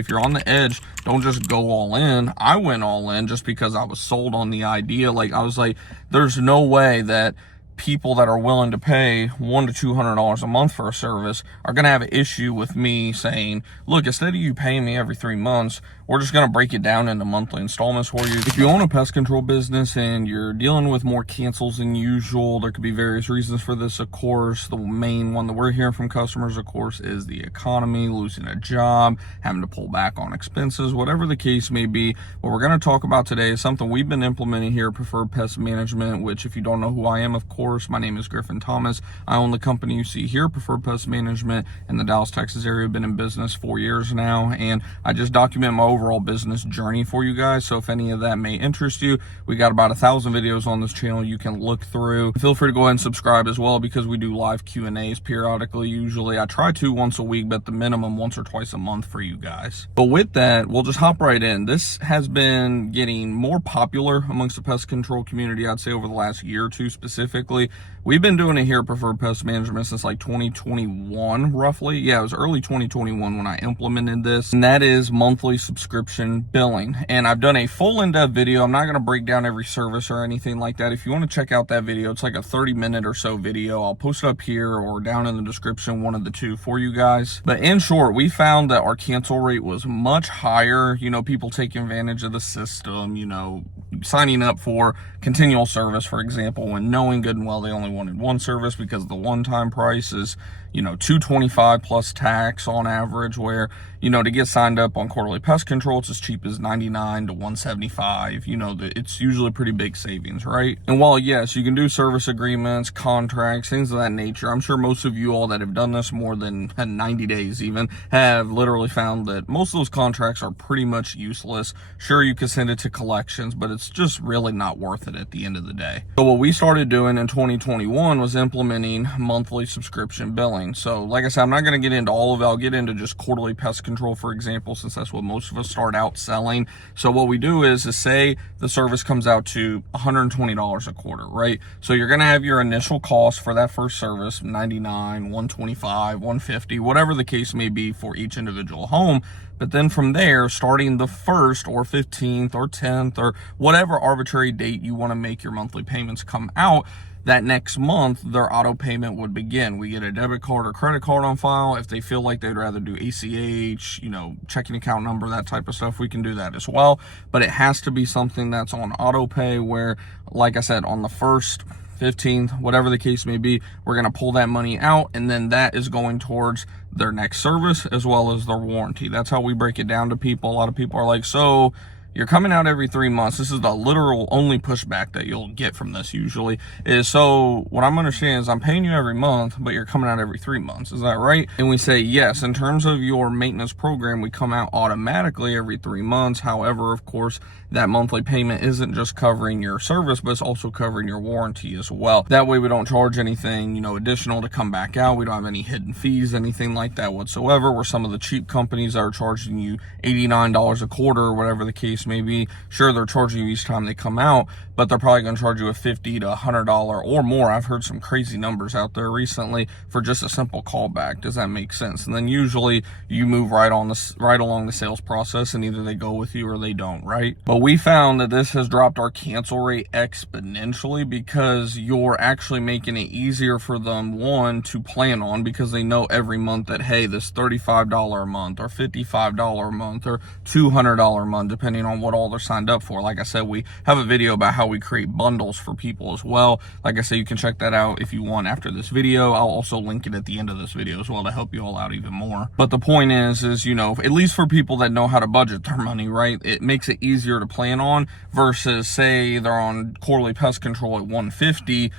If you're on the edge, don't just go all in. I went all in just because I was sold on the idea. Like, I was like, there's no way that people that are willing to pay $100 to $200 a month for a service are going to have an issue with me saying, look, instead of you paying me every 3 months, we're just going to break it down into monthly installments for you. If you own a pest control business and you're dealing with more cancels than usual, there could be various reasons for this, of course. The main one that we're hearing from customers, of course, is the economy, losing a job, having to pull back on expenses, whatever the case may be. What we're going to talk about today is something we've been implementing here at Preferred Pest Management, which, if you don't know who I am, of course, my name is Griffin Thomas. I own the company you see here, Preferred Pest Management, in the Dallas, Texas area. I've been in business 4 years now, and I just document my overall business journey for you guys. So if any of that may interest you, we got about 1,000 videos on this channel you can look through. Feel free to go ahead and subscribe as well, because we do live Q&As periodically. Usually I try to once a week, but the minimum once or twice a month for you guys. But with that, we'll just hop right in. This has been getting more popular amongst the pest control community, I'd say over the last year or two specifically. We've been doing it here at Preferred Pest Management since like 2021, roughly. Yeah, it was early 2021 when I implemented this, and that is monthly subscription billing. And I've done a full in-depth video. I'm not going to break down every service or anything like that. If you want to check out that video, it's like a 30-minute or so video. I'll post it up here or down in the description, one of the two for you guys. But in short, we found that our cancel rate was much higher. You know, people taking advantage of the system, you know, signing up for continual service, for example, when knowing good and well they only wanted one service because the one-time price is, you know, $225 plus tax on average, where, you know, to get signed up on quarterly pest control, it's as cheap as $99 to $175. You know, it's usually pretty big savings, right? And while, yes, you can do service agreements, contracts, things of that nature, I'm sure most of you all that have done this more than 90 days even have literally found that most of those contracts are pretty much useless. Sure, you can send it to collections, but it's just really not worth it at the end of the day. So what we started doing in 2021 was implementing monthly subscription billing. So like I said, I'm not going to get into all of it. I'll get into just quarterly pest control, for example, since that's what most of us start out selling. So what we do is say the service comes out to $120 a quarter, right? So you're going to have your initial cost for that first service, $99, $125, $150, whatever the case may be for each individual home. But then from there, starting the 1st or 15th or 10th or whatever arbitrary date you want to make your monthly payments come out, that next month, their auto payment would begin. We get a debit card or credit card on file. If they feel like they'd rather do ACH, you know, checking account number, that type of stuff, we can do that as well. But it has to be something that's on auto pay where, like I said, on the 1st, 15th, whatever the case may be, we're going to pull that money out, and then that is going towards their next service as well as their warranty. That's how we break it down to people. A lot of people are like, so you're coming out every 3 months. This is the literal only pushback that you'll get from this usually is, so what I'm understanding is I'm paying you every month, but you're coming out every 3 months. Is that right? And we say, yes, in terms of your maintenance program, we come out automatically every 3 months. However, of course, that monthly payment isn't just covering your service, but it's also covering your warranty as well. That way we don't charge anything, you know, additional to come back out. We don't have any hidden fees, anything like that whatsoever. We're some of the cheap companies that are charging you $89 a quarter or whatever the case may be. Sure, they're charging you each time they come out, but they're probably going to charge you a $50 to $100 or more. I've heard some crazy numbers out there recently for just a simple callback. Does that make sense? And then usually you move right along the sales process, and either they go with you or they don't, right? But we found that this has dropped our cancel rate exponentially because you're actually making it easier for them, one, to plan on, because they know every month that, hey, this $35 a month or $55 a month or $200 a month, depending on what all they're signed up for. Like I said, we have a video about how we create bundles for people as well. Like I said, you can check that out if you want after this video. I'll also link it at the end of this video as well to help you all out even more. But the point is, you know, at least for people that know how to budget their money, right, it makes it easier to plan on versus, say, they're on quarterly pest control at $150.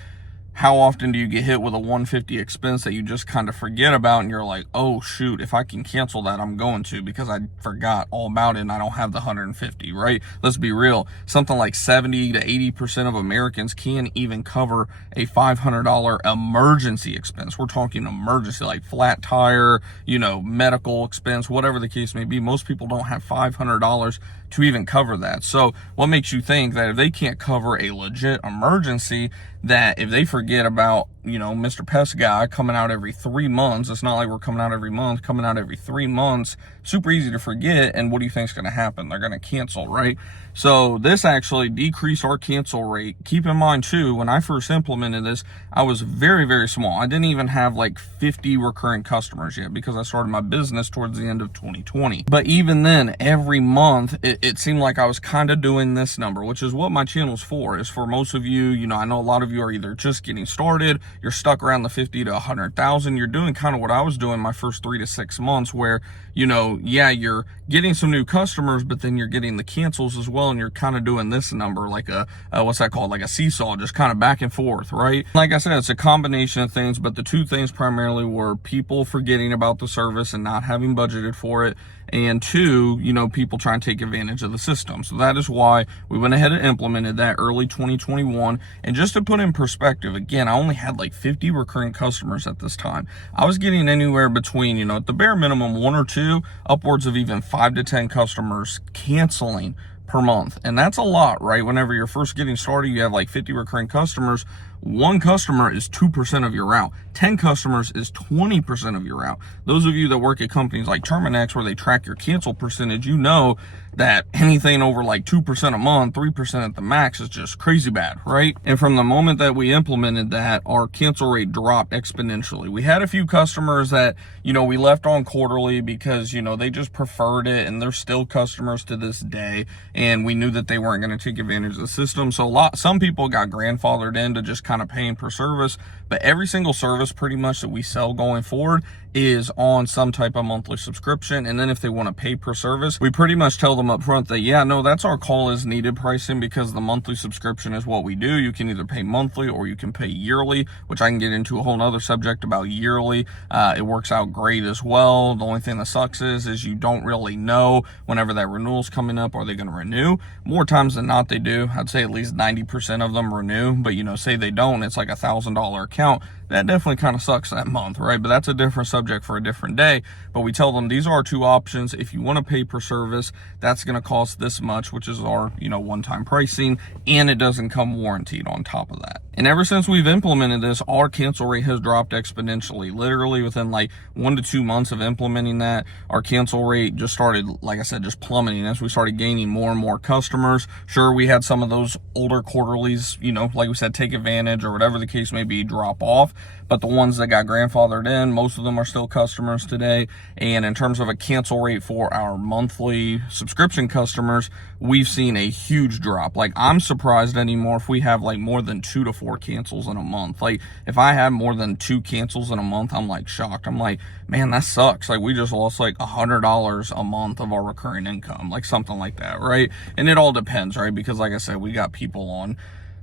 How often do you get hit with a $150 expense that you just kind of forget about, and you're like, oh shoot, if I can cancel that, I'm going to, because I forgot all about it and I don't have the $150, right? Let's be real. Something like 70 to 80% of Americans can't even cover a $500 emergency expense. We're talking emergency, like flat tire, you know, medical expense, whatever the case may be. Most people don't have $500 to even cover that. So what makes you think that if they can't cover a legit emergency, that if they forget forget about, you know, Mr. Pest guy coming out every 3 months. It's not like we're coming out every month, coming out every 3 months. Super easy to forget. And what do you think is going to happen? They're going to cancel, right? So this actually decreased our cancel rate. Keep in mind too, when I first implemented this, I was very, very small. I didn't even have like 50 recurring customers yet because I started my business towards the end of 2020. But even then, every month, it seemed like I was kind of doing this number, which is what my channel's for. Is for most of you, you know, I know a lot of you are either just getting started, you're stuck around the 50 to 100,000. You're doing kind of what I was doing my first 3 to 6 months where, you know, yeah, you're getting some new customers, but then you're getting the cancels as well. And you're kind of doing this number like a, what's that called? Like a seesaw, just kind of back and forth, right? Like I said, it's a combination of things, but the two things primarily were people forgetting about the service and not having budgeted for it. And two, you know, people trying to take advantage of the system. So that is why we went ahead and implemented that early 2021. And just to put in perspective, again, I only had like 50 recurring customers at this time. I was getting anywhere between, you know, at the bare minimum 1 or 2, upwards of even 5 to 10 customers canceling per month. And that's a lot, right? Whenever you're first getting started, you have like 50 recurring customers. 1 customer is 2% of your route. 10 customers is 20% of your route. Those of you that work at companies like Terminex where they track your cancel percentage, you know that anything over like 2% a month, 3% at the max is just crazy bad, right? And from the moment that we implemented that, our cancel rate dropped exponentially. We had a few customers that, you know, we left on quarterly because, you know, they just preferred it and they're still customers to this day. And we knew that they weren't going to take advantage of the system. So some people got grandfathered into just kind of paying per service, but every single service pretty much that we sell going forward is on some type of monthly subscription. And then if they want to pay per service, we pretty much tell them up front that, yeah, no, that's our call as needed pricing because the monthly subscription is what we do. You can either pay monthly or you can pay yearly, which I can get into a whole nother subject about yearly. It works out great as well. The only thing that sucks is you don't really know whenever that renewal's coming up, are they going to renew? More times than not, they do. I'd say at least 90% of them renew, but you know, say they don't, it's like a $1,000 account. That definitely kind of sucks that month, right? But that's a different subject for a different day. But we tell them these are our two options. If you want to pay per service, that's going to cost this much, which is our, you know, one-time pricing, and it doesn't come warranted on top of that. And ever since we've implemented this, our cancel rate has dropped exponentially. Literally within like 1 to 2 months of implementing that, our cancel rate just started, like I said, just plummeting as we started gaining more and more customers. Sure, we had some of those older quarterlies, you know, like we said, take advantage or whatever the case may be, drop off. But the ones that got grandfathered in, most of them are still customers today. And in terms of a cancel rate for our monthly subscription customers, we've seen a huge drop. Like, I'm surprised anymore if we have like more than 2 to 4 cancels in a month. Like, if I have more than 2 cancels in a month, I'm like shocked. I'm like, man, that sucks. Like, we just lost like $100 a month of our recurring income, like something like that, right? And it all depends, right? Because like I said, we got people on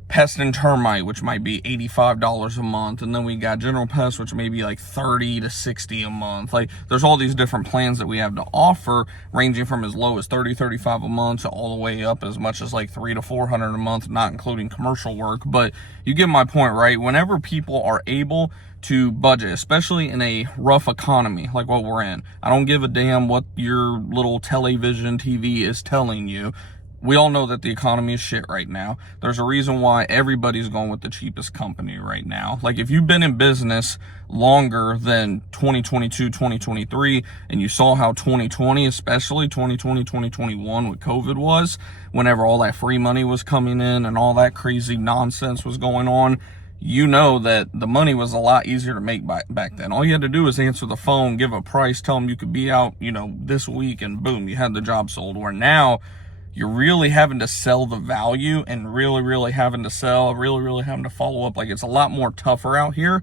Pest and Termite, which might be $85 a month, and then we got General Pest, which may be like $30 to $60 a month. Like, there's all these different plans that we have to offer, ranging from as low as $30, $35 a month to all the way up as much as like $300 to $400 a month, not including commercial work. But you get my point, right? Whenever people are able to budget, especially in a rough economy like what we're in, I don't give a damn what your little television TV is telling you. We all know that the economy is shit right now. There's a reason why everybody's going with the cheapest company right now. Like, if you've been in business longer than 2022, 2023, and you saw how 2020, especially 2020, 2021 with COVID was, whenever all that free money was coming in and all that crazy nonsense was going on, you know that the money was a lot easier to make back then. All you had to do was answer the phone, give a price, tell them you could be out, you know, this week, and boom, you had the job sold. Where now, you're really having to sell the value and really having to sell, really having to follow up. Like, it's a lot more tougher out here.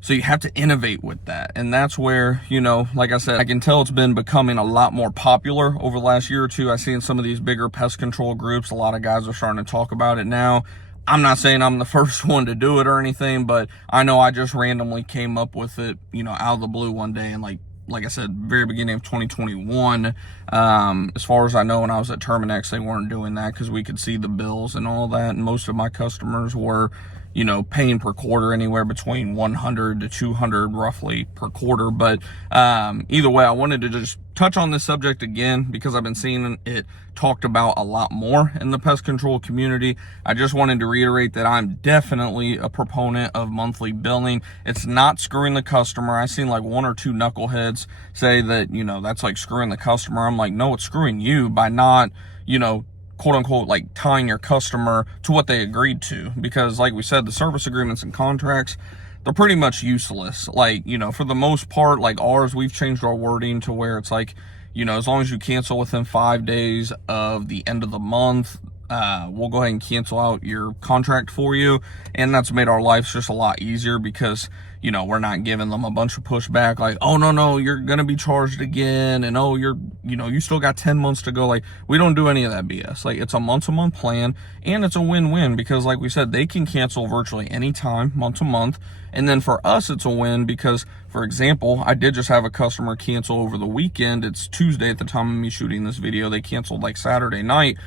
So you have to innovate with that. And that's where, you know, like I said, I can tell it's been becoming a lot more popular over the last year or two. I see in some of these bigger pest control groups, a lot of guys are starting to talk about it now. I'm not saying I'm the first one to do it or anything, but I know I just randomly came up with it, you know, out of the blue one day, and like I said, very beginning of 2021. As far as I know, when I was at Terminex, they weren't doing that because we could see the bills and all that. And most of my customers were, you know, paying per quarter anywhere between 100 to 200 roughly per quarter. But either way, I wanted to just touch on this subject again because I've been seeing it talked about a lot more in the pest control community. I just wanted to reiterate that I'm definitely a proponent of monthly billing. It's not screwing the customer. I've seen like one or two knuckleheads say that, you know, that's like screwing the customer. I'm like, no, it's screwing you by not, you know, quote unquote, like tying your customer to what they agreed to. Because like we said, the service agreements and contracts, they're pretty much useless. Like, you know, for the most part, like ours, we've changed our wording to where it's like, you know, as long as you cancel within 5 days of the end of the month, we'll go ahead and cancel out your contract for you. And that's made our lives just a lot easier because, you know, we're not giving them a bunch of pushback like, oh, no, you're going to be charged again. And, oh, you know, you still got 10 months to go. Like, we don't do any of that BS. Like, it's a month-to-month plan, and it's a win-win because, like we said, they can cancel virtually anytime, month-to-month. And then for us, it's a win because, for example, I did just have a customer cancel over the weekend. It's Tuesday at the time of me shooting this video. They canceled like Saturday night.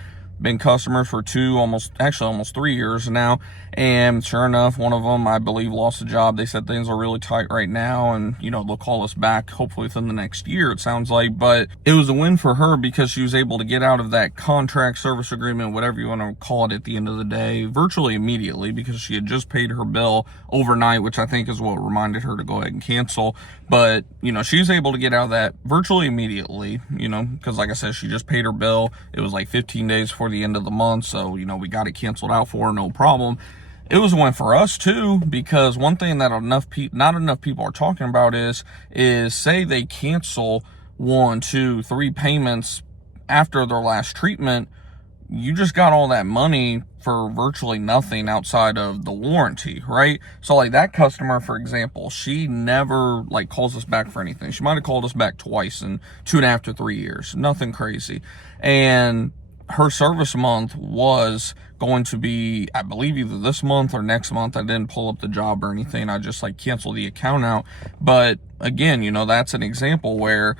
Been customers for almost 3 years now, and sure enough, one of them, I believe, lost a job. They said things are really tight right now, and, you know, they'll call us back hopefully within the next year, it sounds like. But it was a win for her because she was able to get out of that contract, service agreement, whatever you want to call it, at the end of the day virtually immediately because she had just paid her bill overnight, which I think is what reminded her to go ahead and cancel. But, you know, she was able to get out of that virtually immediately, you know, because like I said, she just paid her bill. It was like 15 days before the end of the month, so, you know, we got it canceled out for her, no problem. It was a win for us too, because one thing that not enough people are talking about is say they cancel 1, 2, 3 payments after their last treatment, you just got all that money for virtually nothing outside of the warranty, right? So like that customer, for example, she never like calls us back for anything. She might have called us back twice in 2.5 to 3 years, nothing crazy. And her service month was going to be, I believe, either this month or next month. I didn't pull up the job or anything. I just like canceled the account out. But again, you know, that's an example where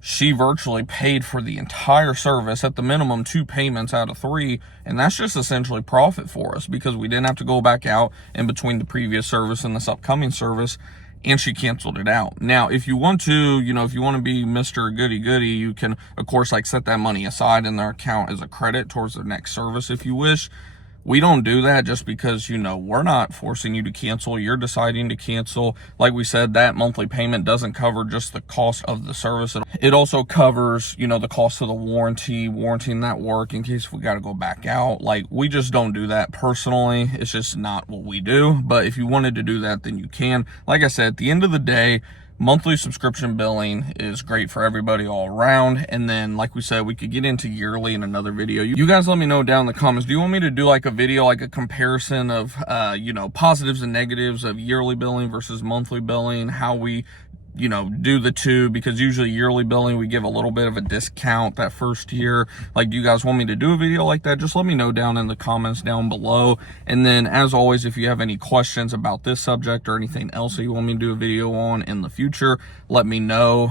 she virtually paid for the entire service at the minimum 2 payments out of 3. And that's just essentially profit for us because we didn't have to go back out in between the previous service and this upcoming service. And she canceled it out. Now, if you want to, you know, if you want to be Mr. Goody-Goody, you can, of course, like set that money aside in their account as a credit towards their next service if you wish. We don't do that just because, you know, we're not forcing you to cancel. You're deciding to cancel. Like we said, that monthly payment doesn't cover just the cost of the service. It also covers, you know, the cost of the warranting that work in case we got to go back out. Like, we just don't do that personally. It's just not what we do. But if you wanted to do that, then you can. Like I said, at the end of the day, monthly subscription billing is great for everybody all around. And then, like we said, we could get into yearly in another video. You guys let me know down in the comments. Do you want me to do like a video, like a comparison of, you know, positives and negatives of yearly billing versus monthly billing, how we, you know, do the two? Because usually yearly billing, we give a little bit of a discount that first year. Like, do you guys want me to do a video like that? Just let me know down in the comments down below. And then, as always, if you have any questions about this subject or anything else that you want me to do a video on in the future, let me know.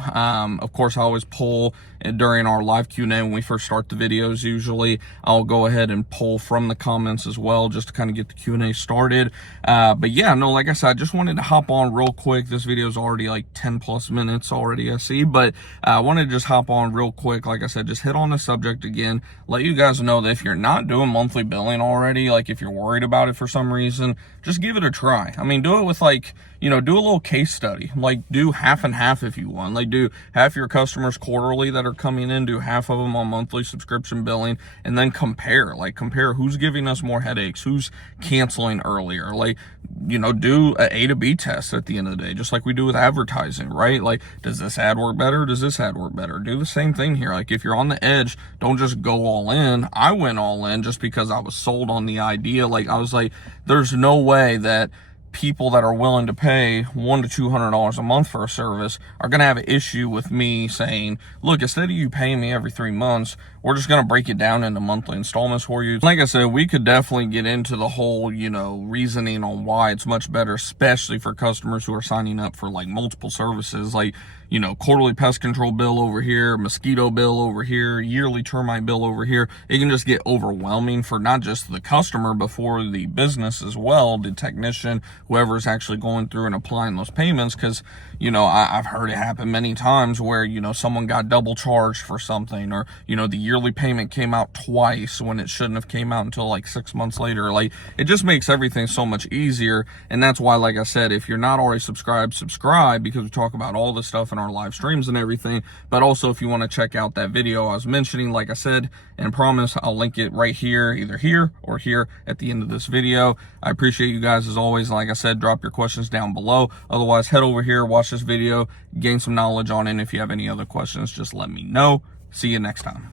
Of course, I always poll during our live Q&A when we first start the videos. Usually I'll go ahead and poll from the comments as well, just to kind of get the Q&A started. But yeah, no, like I said, I just wanted to hop on real quick. This video is already like 10 plus minutes already, I see, but I wanted to just hop on real quick. Like I said, just hit on the subject again, let you guys know that if you're not doing monthly billing already, like if you're worried about it for some reason, just give it a try. I mean, do it with like, you know, do a little case study, like do half and half if you want. Like, do half your customers quarterly that are coming in, do half of them on monthly subscription billing, and then compare who's giving us more headaches, who's canceling earlier. Like, you know, do a A to B test at the end of the day, just like we do with advertising, right? Like, does this ad work better? Does this ad work better? Do the same thing here. Like, if you're on the edge, don't just go all in. I went all in just because I was sold on the idea. Like, I was like, there's no way that people that are willing to pay $100 to $200 a month for a service are going to have an issue with me saying, look, instead of you paying me every 3 months, we're just going to break it down into monthly installments for you. Like I said, we could definitely get into the whole, you know, reasoning on why it's much better, especially for customers who are signing up for like multiple services. Like, you know, quarterly pest control bill over here, mosquito bill over here, yearly termite bill over here. It can just get overwhelming for not just the customer, but for the business as well, the technician, whoever's actually going through and applying those payments. Because, you know, I've heard it happen many times where, you know, someone got double charged for something, or, you know, the yearly payment came out twice when it shouldn't have came out until like 6 months later. Like, it just makes everything so much easier. And that's why, like I said, if you're not already subscribed, subscribe, because we talk about all this stuff in our live streams and everything. But also, if you want to check out that video I was mentioning, like I said, and promise, I'll link it right here, either here or here at the end of this video. I appreciate you guys as always. Like I said, drop your questions down below. Otherwise, head over here, watch this video, gain some knowledge on it. And if you have any other questions, just let me know. See you next time.